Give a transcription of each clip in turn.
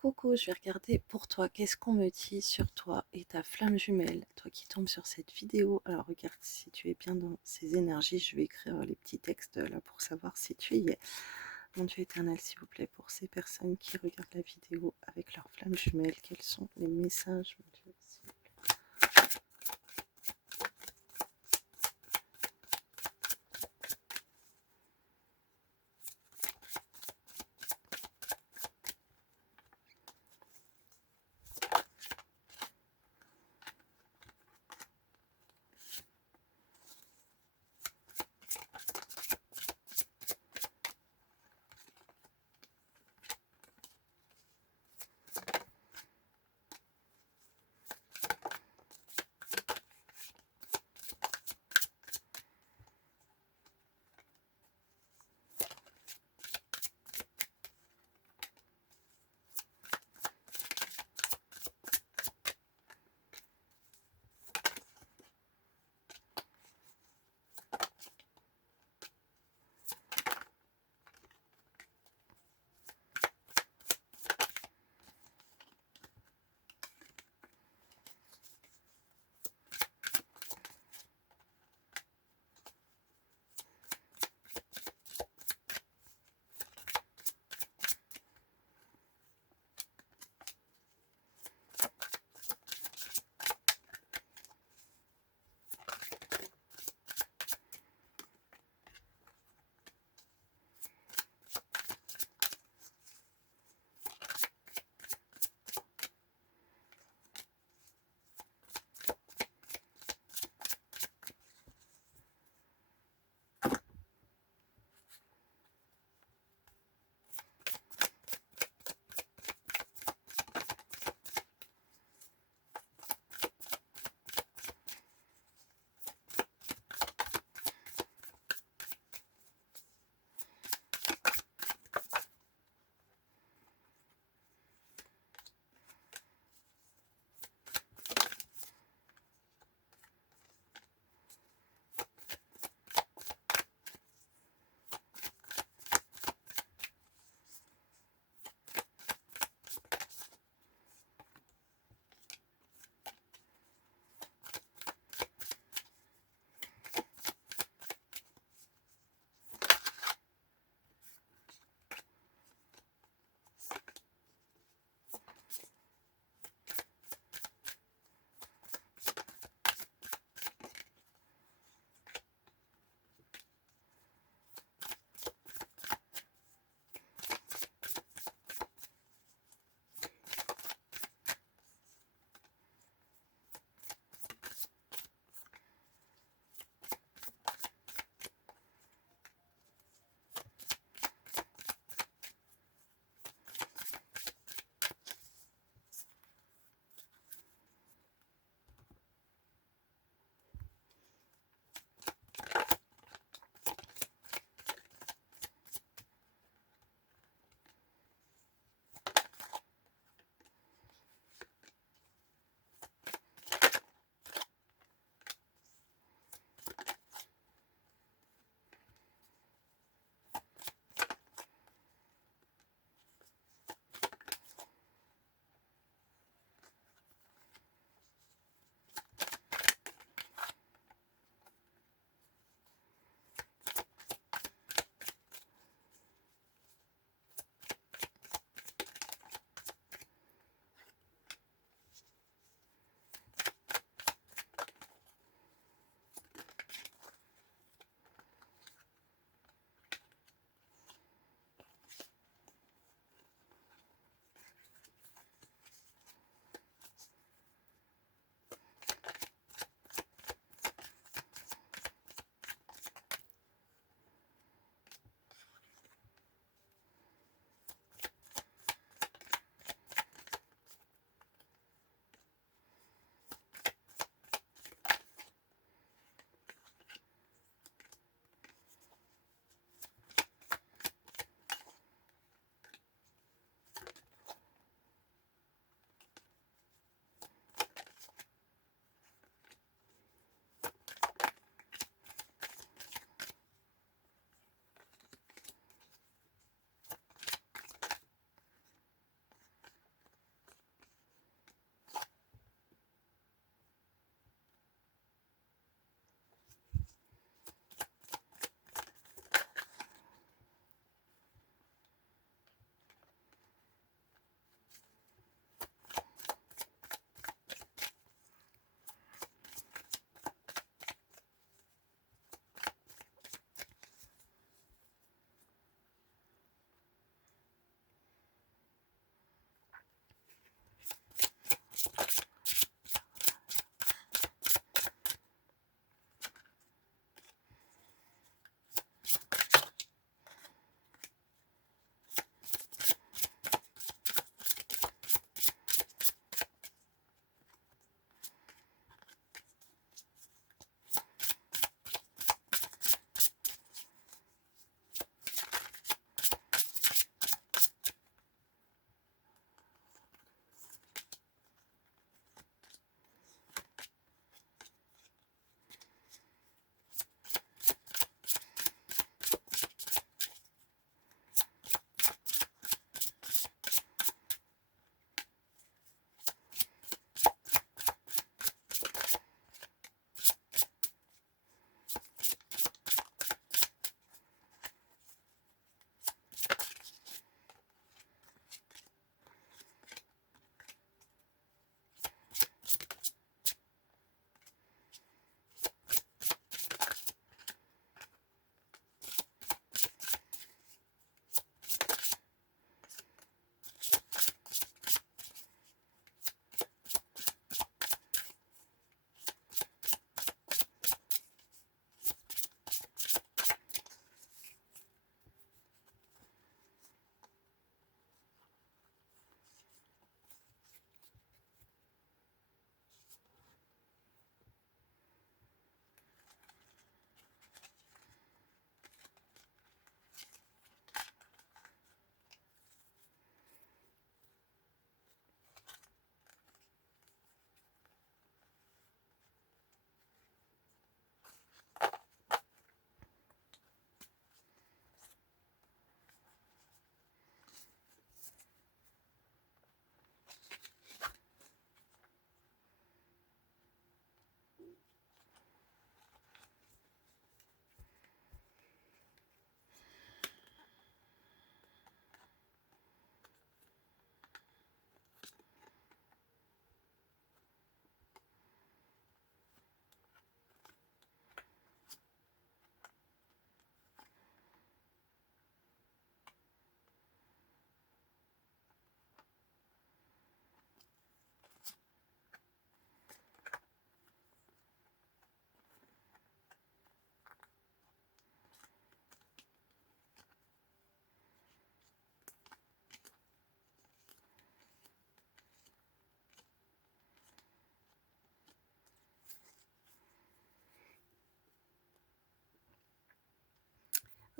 Coucou, je vais regarder pour toi. Qu'est-ce qu'on me dit sur toi et ta flamme jumelle, toi qui tombes sur cette vidéo. Alors regarde si tu es bien dans ces énergies. Je vais écrire les petits textes là pour savoir si tu y es. Mon Dieu éternel, s'il vous plaît, pour ces personnes qui regardent la vidéo avec leur flamme jumelle, quels sont les messages, mon Dieu, s'il vous plaît.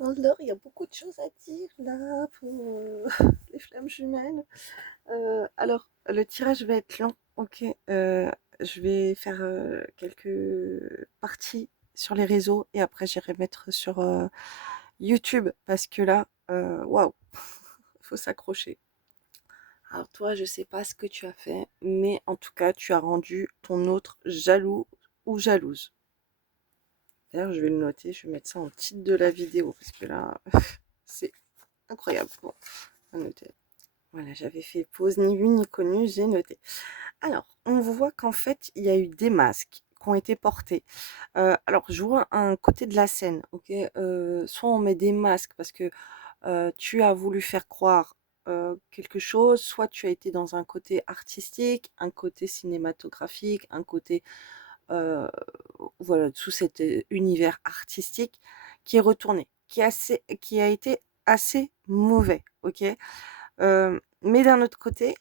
Alors, il y a beaucoup de choses à dire là pour les flammes jumelles. Alors, le tirage va être long, ok. Je vais faire quelques parties sur les réseaux et après j'irai mettre sur YouTube parce que là, waouh, il faut s'accrocher. Alors toi, je sais pas ce que tu as fait, mais en tout cas, tu as rendu ton autre jaloux ou jalouse. D'ailleurs, je vais le noter, je vais mettre ça en titre de la vidéo parce que là, c'est incroyable. Bon, à noter. Voilà, j'avais fait pause ni vu ni connu, j'ai noté. Alors, on voit qu'en fait, il y a eu des masques qui ont été portés. Alors, je vois un côté de la scène, ok. Soit on met des masques parce que tu as voulu faire croire quelque chose, soit tu as été dans un côté artistique, un côté cinématographique, un côté euh, voilà, sous cet univers artistique qui est retourné, qui a été assez mauvais, ok. Mais d'un autre côté,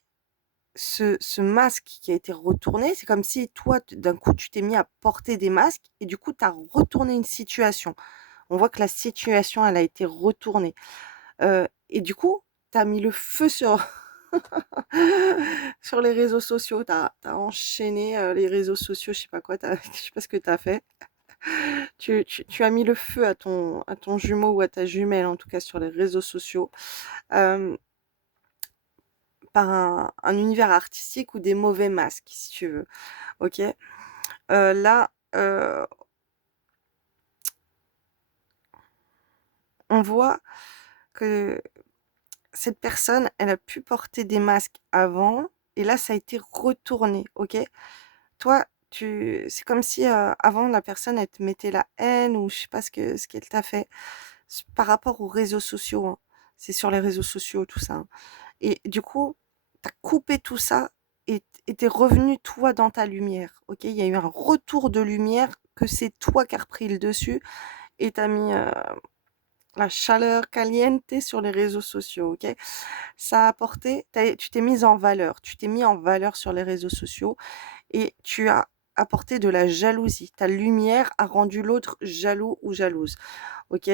ce masque qui a été retourné, c'est comme si toi, d'un coup, tu t'es mis à porter des masques et du coup, tu as retourné une situation. On voit que la situation, elle a été retournée. Et du coup, tu as mis le feu sur, sur les réseaux sociaux. Tu as enchaîné les réseaux sociaux, je sais pas quoi, je sais pas ce que tu as fait. Tu as mis le feu à ton jumeau ou à ta jumelle, en tout cas sur les réseaux sociaux. Euh, par un univers artistique ou des mauvais masques, si tu veux. Ok. Là, on voit que cette personne, elle a pu porter des masques avant, et là, ça a été retourné. Ok. Toi, c'est comme si avant la personne, elle te mettait la haine ou je sais pas ce qu'elle t'a fait par rapport aux réseaux sociaux, hein. C'est sur les réseaux sociaux, tout ça, hein. Et du coup, tu as coupé tout ça et tu revenu toi dans ta lumière. Ok, il y a eu un retour de lumière que c'est toi qui as repris le dessus et tu as mis la chaleur caliente sur les réseaux sociaux. Ok, ça a apporté, tu t'es mise en valeur. Tu t'es mis en valeur sur les réseaux sociaux et tu as apporté de la jalousie. Ta lumière a rendu l'autre jaloux ou jalouse. Ok,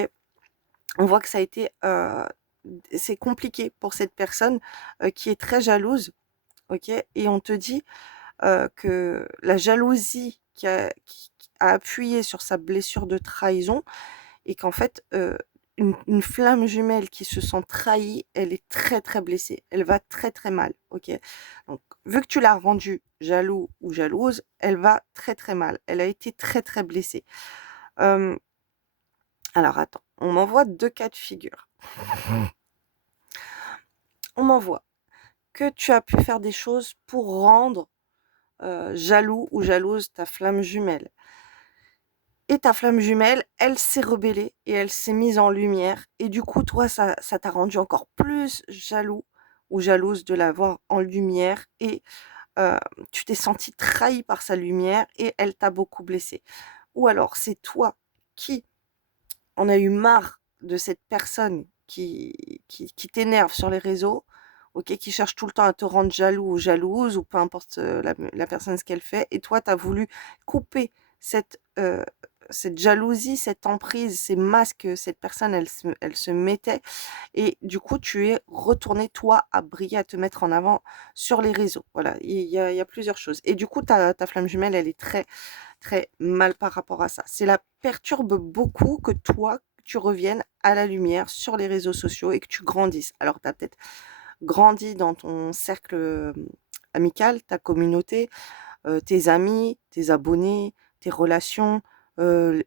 on voit que ça a été, c'est compliqué pour cette personne qui est très jalouse, ok. Et on te dit que la jalousie qui a appuyé sur sa blessure de trahison et qu'en fait, une flamme jumelle qui se sent trahie, elle est très très blessée, elle va très très mal, ok. Donc, vu que tu l'as rendue jaloux ou jalouse, elle va très très mal, elle a été très très blessée. Euh, alors attends, on m'envoie deux cas de figure. On m'envoie que tu as pu faire des choses pour rendre jaloux ou jalouse ta flamme jumelle. Et ta flamme jumelle, elle s'est rebellée et elle s'est mise en lumière. Et du coup, toi, ça t'a rendu encore plus jaloux ou jalouse de la voir en lumière. Et euh, tu t'es senti trahi par sa lumière et elle t'a beaucoup blessé. Ou alors, c'est toi qui en a eu marre de cette personne qui t'énerve sur les réseaux, ok, qui cherche tout le temps à te rendre jaloux ou jalouse, ou peu importe la personne ce qu'elle fait, et toi, tu as voulu couper cette jalousie, cette emprise, ces masques que cette personne, elle se mettait, et du coup, tu es retourné, toi, à briller, à te mettre en avant sur les réseaux. Voilà, il y a plusieurs choses. Et du coup, ta flamme jumelle, elle est très, très mal par rapport à ça. Cela perturbe beaucoup que toi, tu reviennes à la lumière sur les réseaux sociaux et que tu grandisses. Alors, tu as peut-être grandi dans ton cercle amical, ta communauté, tes amis, tes abonnés, tes relations. Tu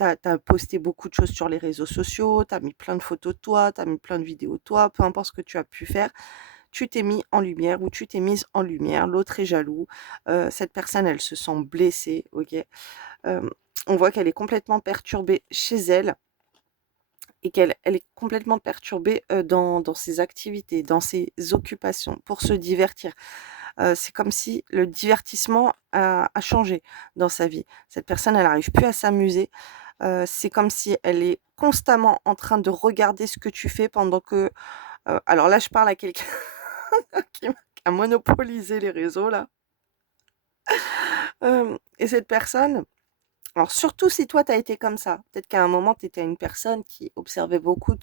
as posté beaucoup de choses sur les réseaux sociaux, tu as mis plein de photos de toi, tu as mis plein de vidéos de toi, peu importe ce que tu as pu faire, tu t'es mis en lumière ou tu t'es mise en lumière, l'autre est jaloux, cette personne, elle se sent blessée, ok. Euh, on voit qu'elle est complètement perturbée chez elle et qu'elle est complètement perturbée dans ses activités, dans ses occupations, pour se divertir. C'est comme si le divertissement a changé dans sa vie. Cette personne, elle n'arrive plus à s'amuser. C'est comme si elle est constamment en train de regarder ce que tu fais pendant que... alors là, je parle à quelqu'un qui a monopolisé les réseaux, là. Et cette personne, Alors, surtout si toi, tu as été comme ça. Peut-être qu'à un moment, tu étais une personne qui observait beaucoup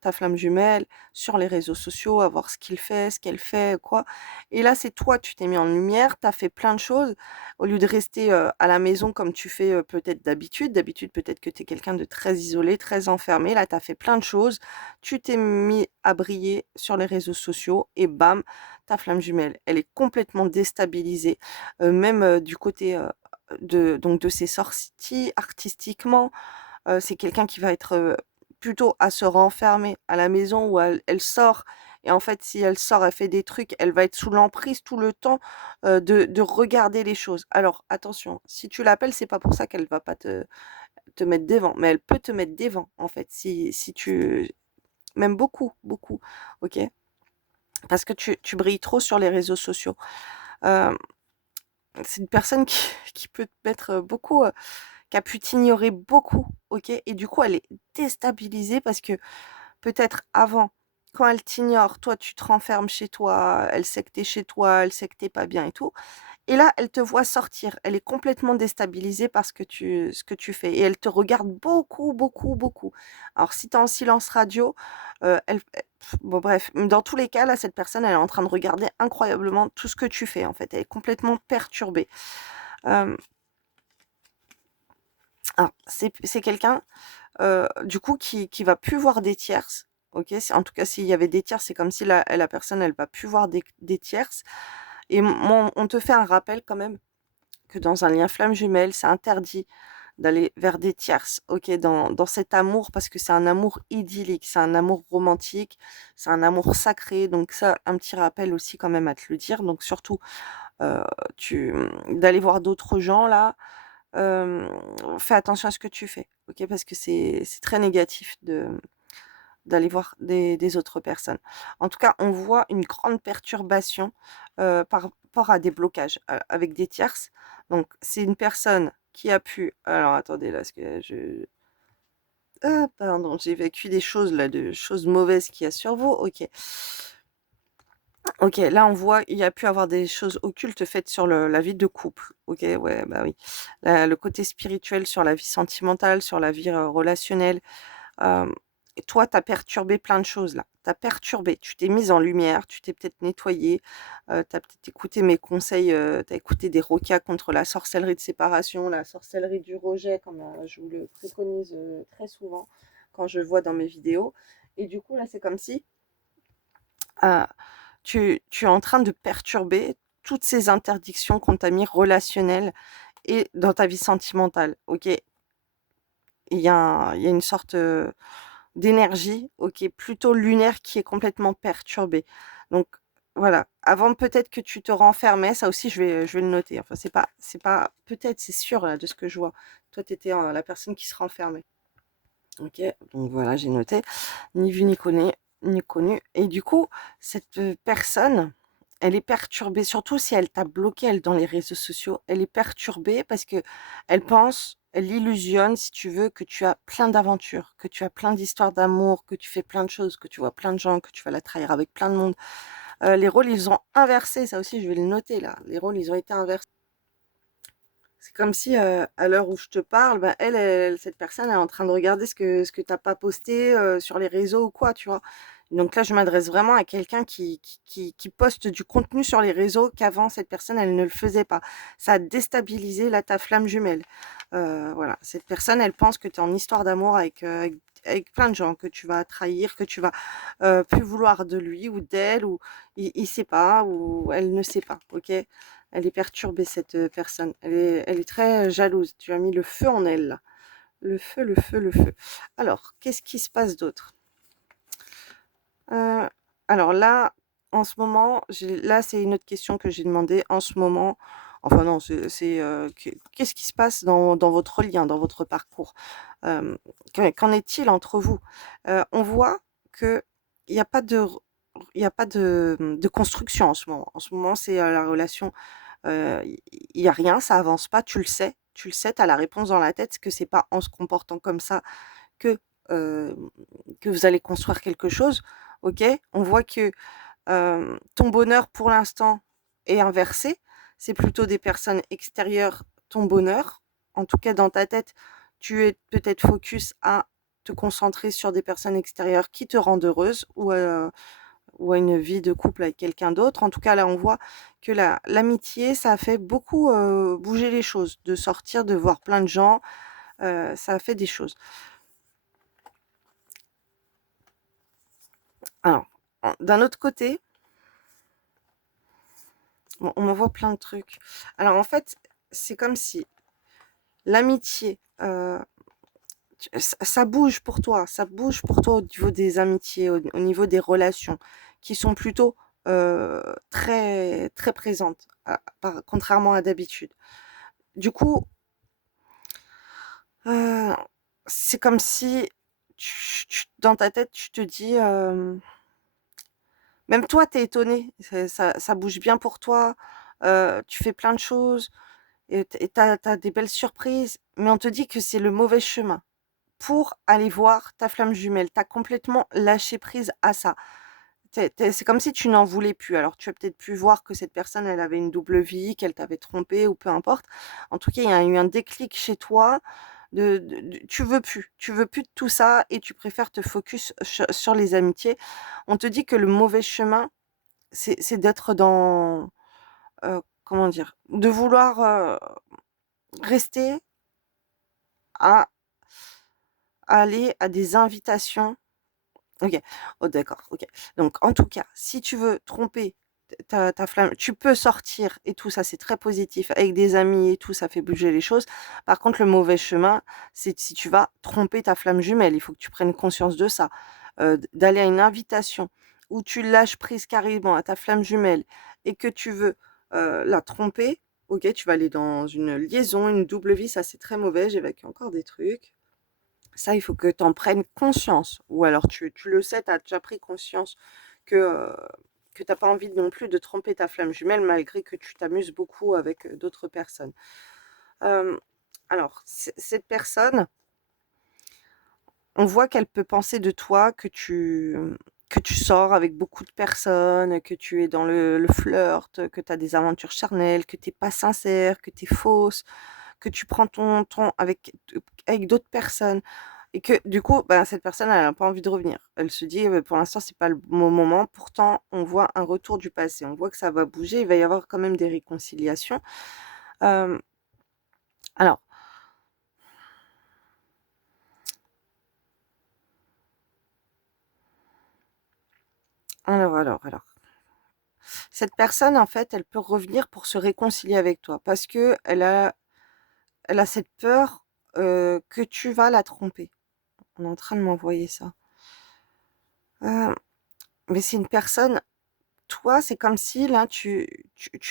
ta flamme jumelle sur les réseaux sociaux, à voir ce qu'il fait, ce qu'elle fait, quoi. Et là, c'est toi, tu t'es mis en lumière, tu as fait plein de choses. Au lieu de rester à la maison comme tu fais peut-être d'habitude. D'habitude, peut-être que tu es quelqu'un de très isolé, très enfermé. Là, tu as fait plein de choses. Tu t'es mis à briller sur les réseaux sociaux et bam, ta flamme jumelle, elle est complètement déstabilisée. Même du côté donc de ses sorties artistiquement. C'est quelqu'un qui va être plutôt à se renfermer à la maison où elle sort. Et en fait, si elle sort, elle fait des trucs, elle va être sous l'emprise tout le temps de regarder les choses. Alors attention, si tu l'appelles, c'est pas pour ça qu'elle va pas te mettre devant, mais elle peut te mettre devant en fait, si tu même beaucoup, beaucoup, ok? Parce que tu brilles trop sur les réseaux sociaux. Euh, c'est une personne qui, qui peut te mettre beaucoup qui a pu t'ignorer beaucoup, ok? Et du coup, elle est déstabilisée parce que peut-être avant, quand elle t'ignore, toi, tu te renfermes chez toi, elle sait que t'es chez toi, elle sait que t'es pas bien et tout. Et là, elle te voit sortir. Elle est complètement déstabilisée par ce que tu fais. Et elle te regarde beaucoup, beaucoup, beaucoup. Alors, si tu es en silence radio, bon, bref, dans tous les cas, là, cette personne, elle est en train de regarder incroyablement tout ce que tu fais, en fait. Elle est complètement perturbée. Euh, alors, c'est quelqu'un du coup, qui va plus voir des tierces. Ok, en tout cas, s'il y avait des tierces, c'est comme si la personne, elle va plus voir des tierces. Et on te fait un rappel quand même que dans un lien flamme jumelle, c'est interdit d'aller vers des tierces, ok, dans cet amour, parce que c'est un amour idyllique, c'est un amour romantique, c'est un amour sacré. Donc ça, un petit rappel aussi quand même à te le dire. Donc surtout, euh, d'aller voir d'autres gens là, fais attention à ce que tu fais, ok? Parce que c'est très négatif d'aller voir des autres personnes. En tout cas, on voit une grande perturbation par rapport à des blocages avec des tierces. Donc, c'est une personne qui a pu... Alors, attendez, là, parce que je... Ah, pardon, j'évacue des choses, là, de choses mauvaises qu'il y a sur vous. Ok. Ok, là on voit, il y a pu avoir des choses occultes faites sur la vie de couple. Ok, ouais, bah oui. Le côté spirituel sur la vie sentimentale, sur la vie relationnelle. Euh, et toi, tu as perturbé plein de choses là. Tu as perturbé, tu t'es mise en lumière, tu t'es peut-être nettoyé, tu as peut-être écouté mes conseils, tu as écouté des roquas contre la sorcellerie de séparation, la sorcellerie du rejet, comme je vous le préconise très souvent quand je vois dans mes vidéos. Et du coup, là, c'est comme si euh, tu es en train de perturber toutes ces interdictions qu'on t'a mis relationnelles et dans ta vie sentimentale, ok? Il y a une sorte d'énergie, ok, plutôt lunaire qui est complètement perturbée. Donc voilà, avant peut-être que tu te renfermais, ça aussi je vais le noter. Enfin, c'est pas, peut-être, c'est sûr là, de ce que je vois. Toi, tu étais la personne qui se renfermait. Ok, donc voilà, j'ai noté. Ni vu ni connu, ni connu. Et du coup, cette personne, elle est perturbée, surtout si elle t'a bloqué, elle, dans les réseaux sociaux. Elle est perturbée parce que elle pense, elle illusionne, si tu veux, que tu as plein d'aventures, que tu as plein d'histoires d'amour, que tu fais plein de choses, que tu vois plein de gens, que tu vas la trahir avec plein de monde. Les rôles, ils ont inversé. Ça aussi, je vais le noter là. Les rôles, ils ont été inversés. C'est comme si, à l'heure où je te parle, bah, cette personne elle est en train de regarder ce que tu as pas posté sur les réseaux ou quoi, tu vois. Donc là, je m'adresse vraiment à quelqu'un qui poste du contenu sur les réseaux qu'avant, cette personne, elle ne le faisait pas. Ça a déstabilisé là, ta flamme jumelle. Voilà, cette personne, elle pense que tu es en histoire d'amour avec plein de gens, que tu vas trahir, que tu vas plus vouloir de lui ou d'elle, ou il sait pas, ou elle ne sait pas, ok? Elle est perturbée, cette personne. Elle est très jalouse. Tu as mis le feu en elle, là. Le feu, le feu, le feu. Alors, qu'est-ce qui se passe d'autre? Euh, alors là, en ce moment, là, c'est une autre question que j'ai demandé. En ce moment, enfin non, qu'est-ce qui se passe dans votre lien, dans votre parcours? Euh, qu'en est-il entre vous? On voit que il n'y a pas de, il y a pas de construction en ce moment. En ce moment, c'est la relation. Il y a rien, ça avance pas, tu le sais, tu as la réponse dans la tête, que c'est pas en se comportant comme ça que, heu, que vous allez construire quelque chose, OK? On voit que, ton bonheur pour l'instant est inversé. C'est plutôt des personnes extérieures, ton bonheur, en tout cas dans ta tête, tu es peut-être focus à te concentrer sur des personnes extérieures qui te rendent heureuse ou à une vie de couple avec quelqu'un d'autre. En tout cas, là, on voit que l'amitié, ça a fait beaucoup bouger les choses, de sortir, de voir plein de gens, ça a fait des choses. Alors, d'un autre côté, bon, on m'envoie plein de trucs. Alors, en fait, c'est comme si l'amitié, ça bouge pour toi, ça bouge pour toi au niveau des amitiés, au niveau des relations, qui sont plutôt très, très présentes, contrairement à d'habitude. Du coup, euh, c'est comme si dans ta tête, tu te dis, même toi, t'es étonné, ça bouge bien pour toi, tu fais plein de choses, et t'as des belles surprises, mais on te dit que c'est le mauvais chemin pour aller voir ta flamme jumelle. Tu as complètement lâché prise à ça. C'est comme si tu n'en voulais plus. Alors, tu as peut-être pu voir que cette personne, elle avait une double vie, qu'elle t'avait trompé ou peu importe. En tout cas, il y a eu un déclic chez toi. Tu veux plus de tout ça et tu préfères te focus sur les amitiés. On te dit que le mauvais chemin, c'est d'être dans, comment dire, de vouloir rester à aller à des invitations. OK. Oh d'accord, OK. Donc en tout cas, si tu veux tromper ta flamme, tu peux sortir et tout ça, c'est très positif. Avec des amis et tout, ça fait bouger les choses. Par contre, le mauvais chemin, c'est si tu vas tromper ta flamme jumelle. Il faut que tu prennes conscience de ça. D'aller à une invitation où tu lâches prise carrément à ta flamme jumelle et que tu veux, la tromper, OK, tu vas aller dans une liaison, une double vie, ça c'est très mauvais. J'évacue encore des trucs. Ça, il faut que tu en prennes conscience. Ou alors tu le sais, tu as déjà pris conscience que tu n'as pas envie non plus de tromper ta flamme jumelle malgré que tu t'amuses beaucoup avec d'autres personnes. Euh, alors, cette personne, on voit qu'elle peut penser de toi que tu sors avec beaucoup de personnes, que tu es dans le flirt, que tu as des aventures charnelles, que tu n'es pas sincère, que tu es fausse, que tu prends ton temps avec d'autres personnes. Et que du coup, bah, cette personne, elle a pas envie de revenir. Elle se dit: Pour l'instant, c'est pas le bon moment». Pourtant, on voit un retour du passé. On voit que ça va bouger. Il va y avoir quand même des réconciliations. Hem, alors alors. Cette personne, en fait, elle peut revenir pour se réconcilier avec toi parce elle a cette peur, que tu vas la tromper. On est en train de m'envoyer ça. Heu, mais c'est une personne. Toi, c'est comme si là, tu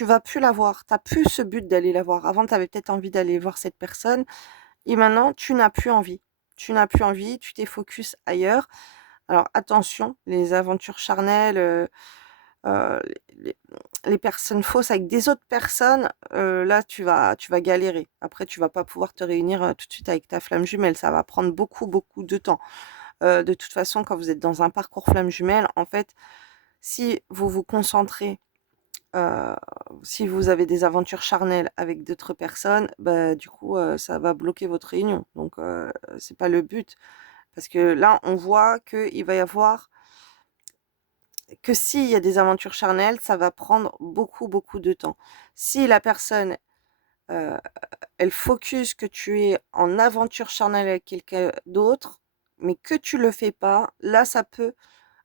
vas plus la voir. Tu as plus ce but d'aller la voir. Avant, tu avais peut-être envie d'aller voir cette personne et maintenant, tu n'as plus envie. Tu n'as plus envie, tu t'es focus ailleurs. Alors attention, les aventures charnelles, heu, les les personnes fausses avec des autres personnes, là, tu vas galérer. Après, tu vas pas pouvoir te réunir, tout de suite avec ta flamme jumelle. Ça va prendre beaucoup, beaucoup de temps. De toute façon, quand vous êtes dans un parcours flamme jumelle, en fait, si vous vous concentrez Heu, si vous avez des aventures charnelles avec d'autres personnes, bah, du coup, ça va bloquer votre réunion. Donc, c'est pas le but. Parce que là, on voit qu'il va y avoir que s'il y a des aventures charnelles, ça va prendre beaucoup, beaucoup de temps. Si la personne, heu, elle focus que tu es en aventure charnelle avec quelqu'un d'autre, mais que tu le fais pas, là, ça peut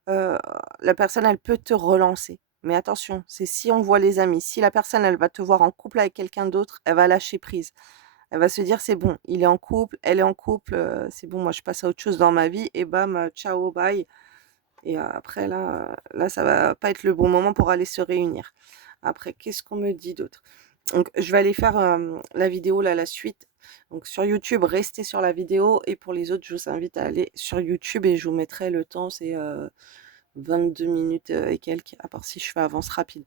Heu, la personne, elle peut te relancer. Mais attention, c'est si on voit les amis. Si la personne, elle va te voir en couple avec quelqu'un d'autre, elle va lâcher prise. Elle va se dire: «C'est bon, il est en couple, elle est en couple, c'est bon, moi je passe à autre chose dans ma vie» et bam, ciao, bye et après là, ça va pas être le bon moment pour aller se réunir. Après, qu'est-ce qu'on me dit d'autre? Donc je vais aller faire, la vidéo là, la suite. Donc sur YouTube, restez sur la vidéo et pour les autres, je vous invite à aller sur YouTube et je vous mettrai le temps, c'est, 22 minutes, et quelques, à part si je fais avance rapide.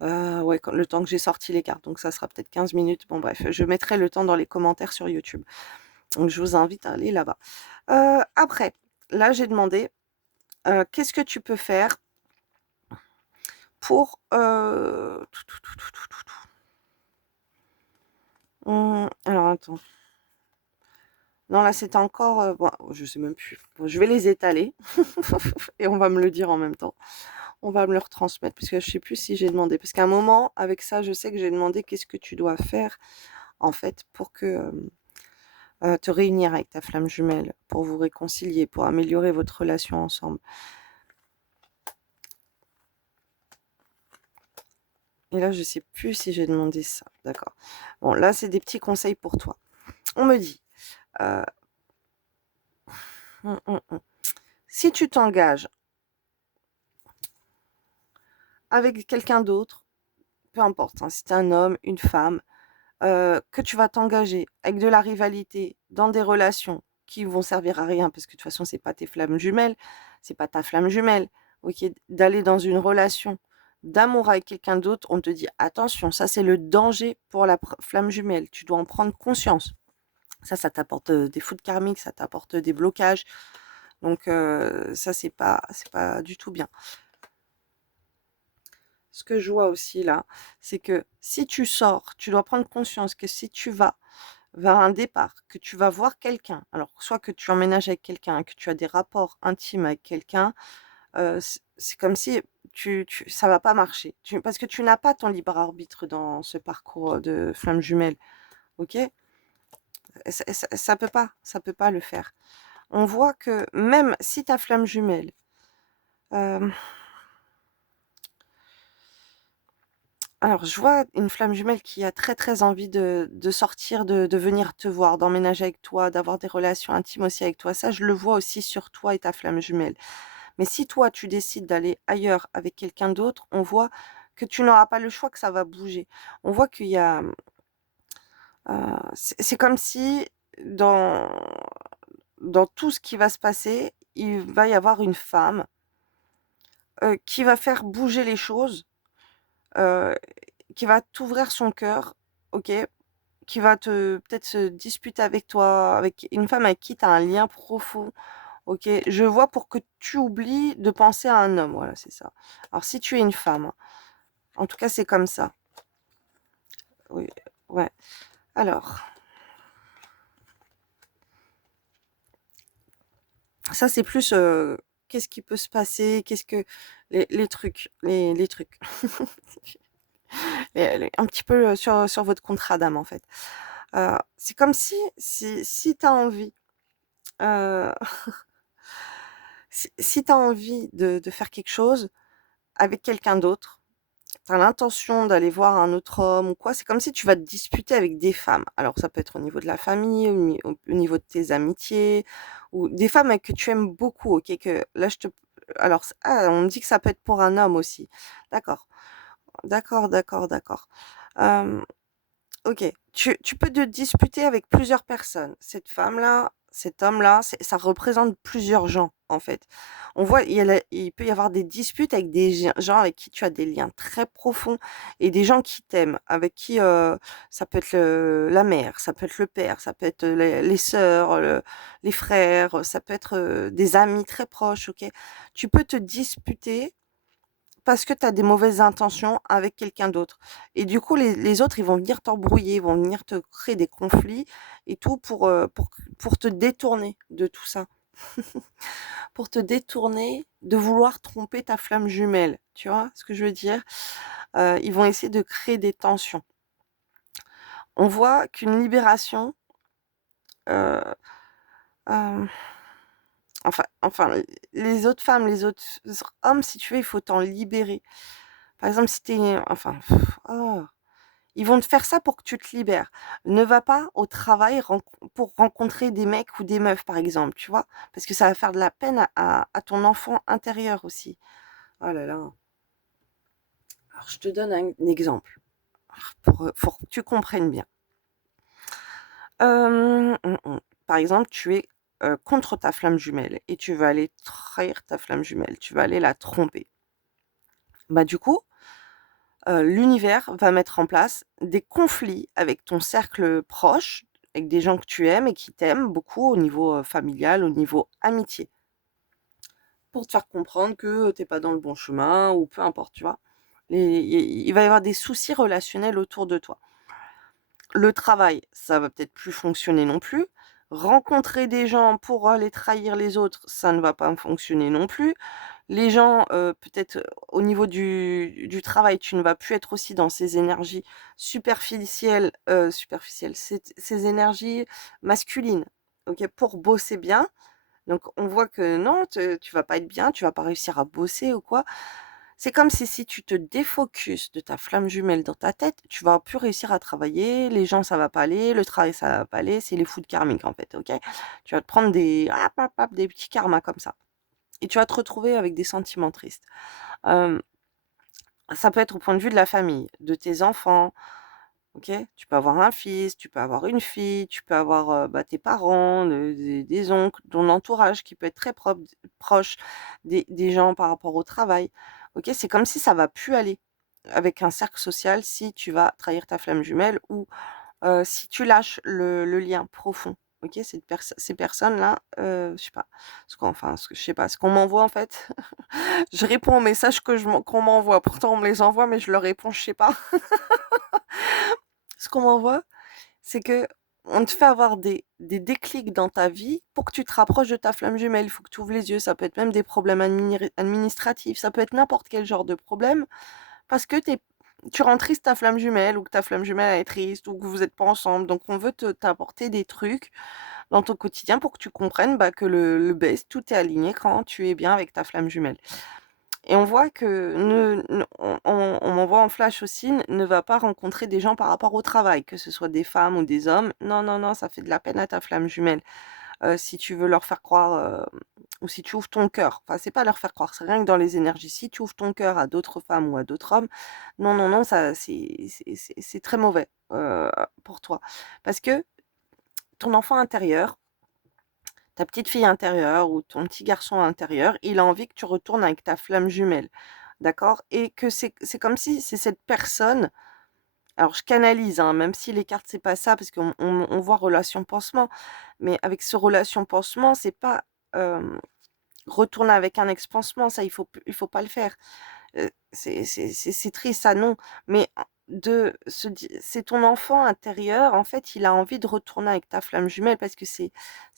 Ouais, quand le temps que j'ai sorti les cartes, donc ça sera peut-être 15 minutes. Bon bref, je mettrai le temps dans les commentaires sur YouTube. Donc je vous invite à aller là-bas. Après, là j'ai demandé, qu'est-ce que tu peux faire pour, alors attends. Non, là, c'était encore... bon, je sais même plus. Bon, je vais les étaler et on va me le dire en même temps. On va me le retransmettre parce que je sais plus si j'ai demandé. Parce qu'à un moment, avec ça, je sais que j'ai demandé qu'est-ce que tu dois faire en fait pour que te réunir avec ta flamme jumelle, pour vous réconcilier, pour améliorer votre relation ensemble. Et là, je sais plus si j'ai demandé ça. D'accord. Bon, là, c'est des petits conseils pour toi. On me dit, euh, si tu t'engages avec quelqu'un d'autre, peu importe, hein, si c'est un homme, une femme, que tu vas t'engager avec de la rivalité dans des relations qui vont servir à rien, parce que de toute façon, c'est pas tes flammes jumelles, c'est pas ta flamme jumelle, ok, d'aller dans une relation d'amour avec quelqu'un d'autre, on te dit attention, ça c'est le danger pour la flamme jumelle, tu dois en prendre conscience. Ça t'apporte des fautes karmiques, ça t'apporte des blocages, donc ça c'est pas du tout bien. Ce que je vois aussi là, c'est que si tu sors, tu dois prendre conscience que si tu vas vers un départ, que tu vas voir quelqu'un, alors soit que tu emménages avec quelqu'un, que tu as des rapports intimes avec quelqu'un, c'est comme si ça va pas marcher. Parce que tu n'as pas ton libre arbitre dans ce parcours de flamme jumelle, ok? Ça peut pas le faire. On voit que même si ta flamme jumelle, euh, alors je vois une flamme jumelle qui a très très envie de sortir, de venir te voir, d'emménager avec toi, d'avoir des relations intimes aussi avec toi. Ça, je le vois aussi sur toi et ta flamme jumelle. Mais si toi, tu décides d'aller ailleurs avec quelqu'un d'autre, on voit que tu n'auras pas le choix, que ça va bouger. On voit qu'il y a... c'est comme si dans, dans tout ce qui va se passer, il va y avoir une femme qui va faire bouger les choses, euh, qui va t'ouvrir son cœur, ok, qui va te peut-être se disputer avec toi, avec une femme avec qui tu as un lien profond. Ok, je vois pour que tu oublies de penser à un homme, voilà, c'est ça. Alors si tu es une femme, hein, en tout cas c'est comme ça. Oui, ouais. Alors, ça c'est plus qu'est-ce qui peut se passer, qu'est-ce que les trucs, les trucs. Un petit peu sur votre contrat d'âme en fait. C'est comme si tu as envie, euh, si tu as envie de faire quelque chose avec quelqu'un d'autre, tu as l'intention d'aller voir un autre homme ou quoi, c'est comme si tu vas te disputer avec des femmes. Alors ça peut être au niveau de la famille, au niveau de tes amitiés, ou des femmes que tu aimes beaucoup, ok, que là je te... Alors, on me dit que ça peut être pour un homme aussi. D'accord, d'accord, d'accord, d'accord. Euh, Ok, tu peux te disputer avec plusieurs personnes. Cette femme-là, cet homme-là, ça représente plusieurs gens, en fait. On voit, il peut y avoir des disputes avec des gens avec qui tu as des liens très profonds et des gens qui t'aiment, avec qui ça peut être la mère, ça peut être le père, ça peut être les sœurs, les frères, ça peut être des amis très proches, ok? Tu peux te disputer parce que tu as des mauvaises intentions avec quelqu'un d'autre. Et du coup, les autres, ils vont venir t'embrouiller, ils vont venir te créer des conflits et tout pour te détourner de tout ça. Pour te détourner de vouloir tromper ta flamme jumelle. Tu vois ce que je veux dire? Ils vont essayer de créer des tensions. On voit qu'une libération, euh, euh, enfin, les autres femmes, les autres hommes, si tu veux, il faut t'en libérer. Par exemple, si t'es, enfin, oh, ils vont te faire ça pour que tu te libères. Ne va pas au travail pour rencontrer des mecs ou des meufs, par exemple, tu vois? Parce que ça va faire de la peine à ton enfant intérieur aussi. Oh là là. Alors, je te donne un exemple pour que tu comprennes bien. Par exemple, tu es contre ta flamme jumelle et tu vas aller trahir ta flamme jumelle. Tu vas aller la tromper. Bah, du coup, l'univers va mettre en place des conflits avec ton cercle proche, avec des gens que tu aimes et qui t'aiment beaucoup au niveau, familial, au niveau amitié. Pour te faire comprendre que tu pas dans le bon chemin ou peu importe, tu vois? Il va y avoir des soucis relationnels autour de toi. Le travail, ça va peut-être plus fonctionner non plus. Rencontrer des gens pour aller trahir les autres, ça ne va pas fonctionner non plus. Les gens, peut-être, au niveau du travail, tu ne vas plus être aussi dans ces énergies superficielles, ces énergies masculines, OK? Pour bosser bien, donc on voit que non, te tu vas pas être bien, tu vas pas réussir à bosser ou quoi. C'est comme si tu te défocuses de ta flamme jumelle dans ta tête, tu vas plus réussir à travailler, les gens ça va pas aller, le travail ça va pas aller, c'est les foudres karmiques en fait, OK? Tu vas te prendre des hop, hop, hop, des petits karmas comme ça et tu vas te retrouver avec des sentiments tristes. Hem, Ça peut être au point de vue de la famille, de tes enfants, OK? Tu peux avoir un fils, tu peux avoir une fille, tu peux avoir, bah, tes parents, des oncles, ton entourage qui peut être très proche, des gens par rapport au travail, OK? C'est comme si ça va plus aller avec un cercle social si tu vas trahir ta flamme jumelle ou, si tu lâches le lien profond, OK? Ces personnes-là, je sais pas, ce que je sais pas, ce qu'on m'envoie en fait, je réponds aux messages qu'on m'envoie. Pourtant on me les envoie mais je leur réponds, je sais pas. Ce qu'on m'envoie, c'est qu'on te fait avoir des déclics dans ta vie pour que tu te rapproches de ta flamme jumelle. Il faut que tu ouvres les yeux. Ça peut être même des problèmes administratifs. Ça peut être n'importe quel genre de problème parce que tu rends triste ta flamme jumelle ou que ta flamme jumelle elle est triste ou que vous n'êtes pas ensemble. Donc on veut t'apporter des trucs dans ton quotidien pour que tu comprennes bah, que le best, tout est aligné quand tu es bien avec ta flamme jumelle. Et on voit que on m'envoie en flash aussi, ne va pas rencontrer des gens par rapport au travail, que ce soit des femmes ou des hommes. Non, non, non, ça fait de la peine à ta flamme jumelle. Si tu veux leur faire croire, ou si tu ouvres ton cœur, enfin, c'est pas leur faire croire, c'est rien que dans les énergies. Si tu ouvres ton cœur à d'autres femmes ou à d'autres hommes, non, non, non, ça c'est très mauvais, pour toi. Parce que ton enfant intérieur, ta petite fille intérieure ou ton petit garçon intérieur, il a envie que tu retournes avec ta flamme jumelle. D'accord? Et que c'est comme si c'est cette personne alors je canalise, hein, même si les cartes c'est pas ça, parce qu'on voit relation pansement, mais avec ce relation pansement, c'est pas, hem, retourner avec un ex-pansement, ça il faut pas le faire. C'est triste, ça non, mais c'est ton enfant intérieur, en fait, il a envie de retourner avec ta flamme jumelle parce que c'est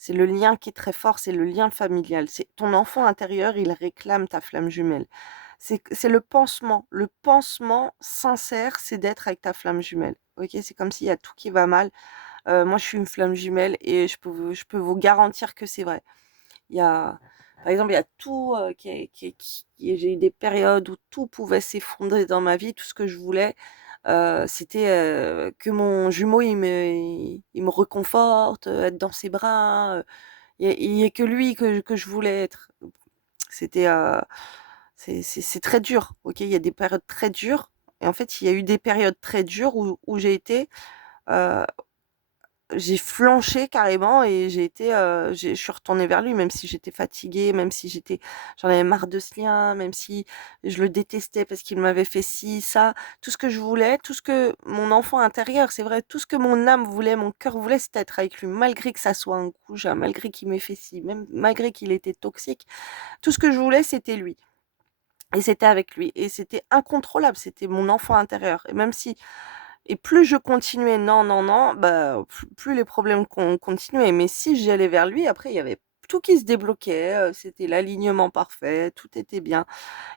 le lien qui est très fort, c'est le lien familial. C'est ton enfant intérieur, il réclame ta flamme jumelle. C'est le pansement. Le pansement sincère, c'est d'être avec ta flamme jumelle. OK? C'est comme s'il y a tout qui va mal. Moi, je suis une flamme jumelle et je peux vous garantir que c'est vrai. Il y a par exemple, il y a tout, j'ai eu des périodes où tout pouvait s'effondrer dans ma vie, tout ce que je voulais, c'était, que mon jumeau il me réconforte, être dans ses bras, il y a que lui que je voulais être. C'était, c'est très dur, OK? Il y a des périodes très dures et en fait, il y a eu des périodes très dures où j'ai été, heu j'ai flanché carrément et je suis retournée vers lui, même si j'étais fatiguée, même si j'en avais marre de ce lien, même si je le détestais parce qu'il m'avait fait ci, ça. Tout ce que je voulais, tout ce que mon enfant intérieur, c'est vrai, tout ce que mon âme voulait, mon cœur voulait, c'était être avec lui, malgré que ça soit un goujat, malgré qu'il m'ait fait ci, même malgré qu'il était toxique. Tout ce que je voulais, c'était lui et c'était avec lui et c'était incontrôlable, c'était mon enfant intérieur et même si et plus je continuais, non, non, non, bah, plus les problèmes continuaient. Mais si j'allais vers lui, après, il y avait tout qui se débloquait, c'était l'alignement parfait, tout était bien.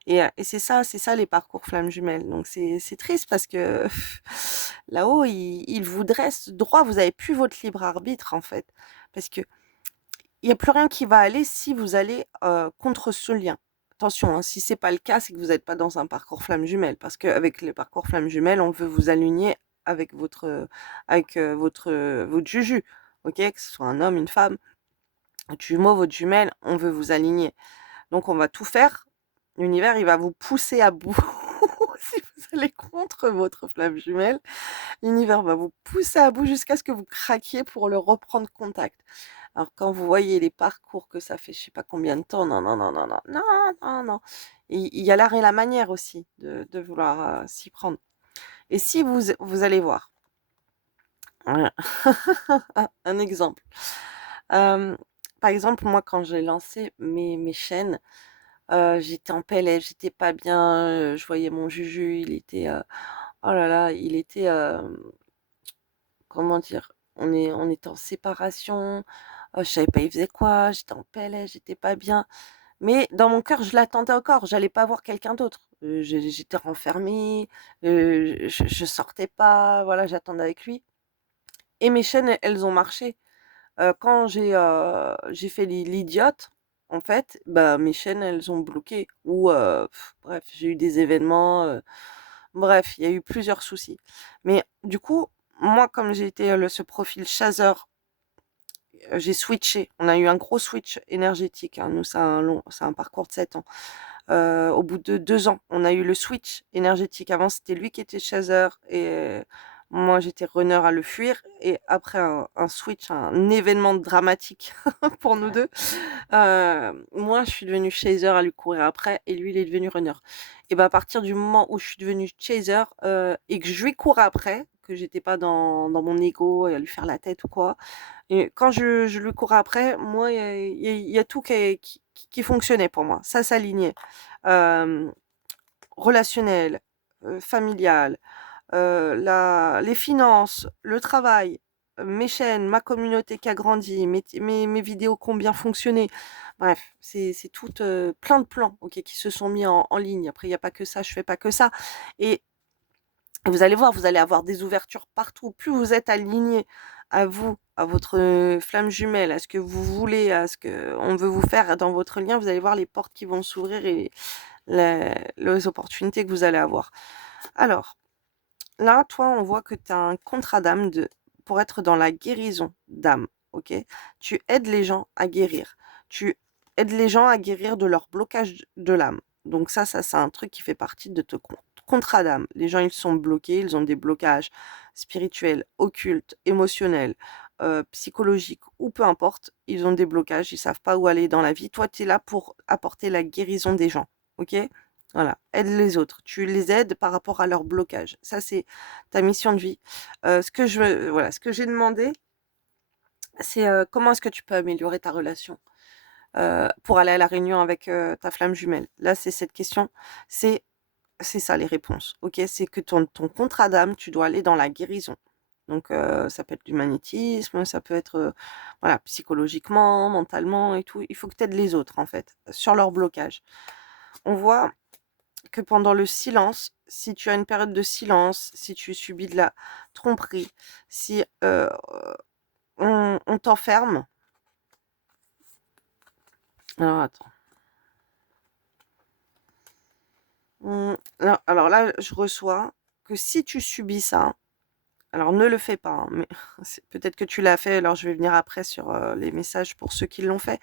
Et c'est ça les parcours flammes jumelles. Donc c'est triste parce que là-haut, ils vous dressent droit, vous avez plus votre libre arbitre, en fait. Parce que il y a plus rien qui va aller si vous allez, contre ce lien. Attention, hein, si c'est pas le cas, c'est que vous êtes pas dans un parcours flamme jumelle. Parce qu'avec les parcours flamme jumelle, on veut vous aligner avec votre juju, OK? Que ce soit un homme, une femme, votre jumeau, votre jumelle, on veut vous aligner. Donc on va tout faire. L'univers, il va vous pousser à bout. Si vous allez contre votre flamme jumelle, l'univers va vous pousser à bout jusqu'à ce que vous craquiez pour le reprendre contact. Alors quand vous voyez les parcours que ça fait je sais pas combien de temps, non, non, non, non, non, non, non, non. Et il y a l'art et la manière aussi de vouloir, s'y prendre. Et si vous allez voir, voilà, un exemple. Hem, Par exemple, moi quand j'ai lancé mes chaînes, j'étais en PLS, j'étais pas bien, je voyais mon Juju, il était, oh là là, il était, comment dire? on était en séparation, je savais pas il faisait quoi, j'étais en PLS, j'étais pas bien. Mais dans mon cœur, je l'attendais encore, j'allais pas voir quelqu'un d'autre. J'étais renfermée, je sortais pas, voilà, j'attendais avec lui et mes chaînes, elles ont marché. Quand j'ai fait l'idiote, en fait, bah, mes chaînes, elles ont bloqué ou bref, j'ai eu des événements, bref, il y a eu plusieurs soucis. Mais du coup, moi, comme j'ai été, ce profil chasseur, j'ai switché. On a eu un gros switch énergétique, hein. Nous, c'est un parcours de 7 ans. Au bout de 2 ans, on a eu le switch énergétique. Avant, c'était lui qui était chaser et moi, j'étais runner à le fuir. Et après un switch, un événement dramatique pour nous deux, moi, je suis devenue chaser à lui courir après et lui, il est devenu runner. Et bah, à partir du moment où je suis devenue chaser et que je lui cours après, que j'étais pas dans mon ego et à lui faire la tête ou quoi, et quand je lui courais après, moi, il y a tout qui fonctionnait pour moi. Ça s'alignait. Hem, relationnel, familial, les finances, le travail, mes chaînes, ma communauté qui a grandi, mes vidéos qui ont bien fonctionné. Bref, c'est tout, plein de plans, OK, qui se sont mis en ligne. Après, il y a pas que ça, je fais pas que ça et vous allez voir, vous allez avoir des ouvertures partout. Plus vous êtes aligné à vous, à votre flamme jumelle, à ce que vous voulez, à ce qu'on veut vous faire dans votre lien, vous allez voir les portes qui vont s'ouvrir et les opportunités que vous allez avoir. Alors, là, toi, on voit que tu as un contrat d'âme pour être dans la guérison d'âme, ok? Tu aides les gens à guérir. Tu aides les gens à guérir de leur blocage de l'âme. Donc ça, c'est un truc qui fait partie de ton contrat d'âme. Les gens, ils sont bloqués, ils ont des blocages spirituels, occultes, émotionnels, psychologiques ou peu importe. Ils ont des blocages, ils savent pas où aller dans la vie. Toi, tu es là pour apporter la guérison des gens, ok? Voilà, aide les autres. Tu les aides par rapport à leur blocage. Ça, c'est ta mission de vie. Ce que j'ai demandé, c'est comment est-ce que tu peux améliorer ta relation pour aller à la réunion avec ta flamme jumelle. Là, c'est cette question. C'est c'est ça les réponses. Ok, c'est que ton contrat d'âme, tu dois aller dans la guérison. Donc, ça peut être du magnétisme, ça peut être voilà, psychologiquement, mentalement et tout. Il faut que tu aides les autres, en fait, sur leur blocage. On voit que pendant le silence, si tu as une période de silence, si tu subis de la tromperie, si on t'enferme. Alors attends. Alors là, je reçois que si tu subis ça, alors ne le fais pas, hein, mais peut-être que tu l'as fait, alors je vais venir après sur les messages pour ceux qui l'ont fait.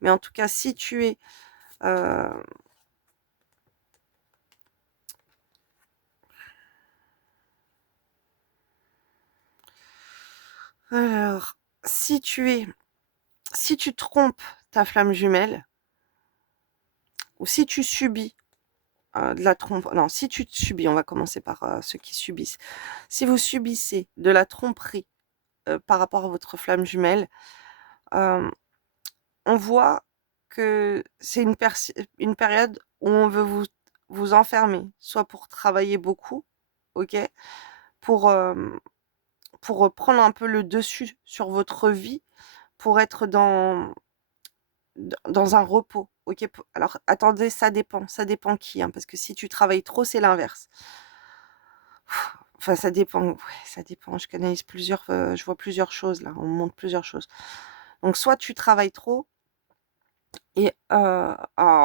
Mais en tout cas, si tu es euh, alors, si tu trompes ta flamme jumelle, ou si tu subis de la trompe non, si tu subis, on va commencer par, ceux qui subissent. Si vous subissez de la tromperie, par rapport à votre flamme jumelle, hem, on voit que c'est une période où on veut vous enfermer, soit pour travailler beaucoup, OK? Pour, prendre un peu le dessus sur votre vie, pour être dans un repos, OK? Alors attendez, ça dépend qui, hein, parce que si tu travailles trop, c'est l'inverse. Enfin, ça dépend, ouais, ça dépend. Je canalise je vois plusieurs choses là, on me montre plusieurs choses. Donc soit tu travailles trop et oh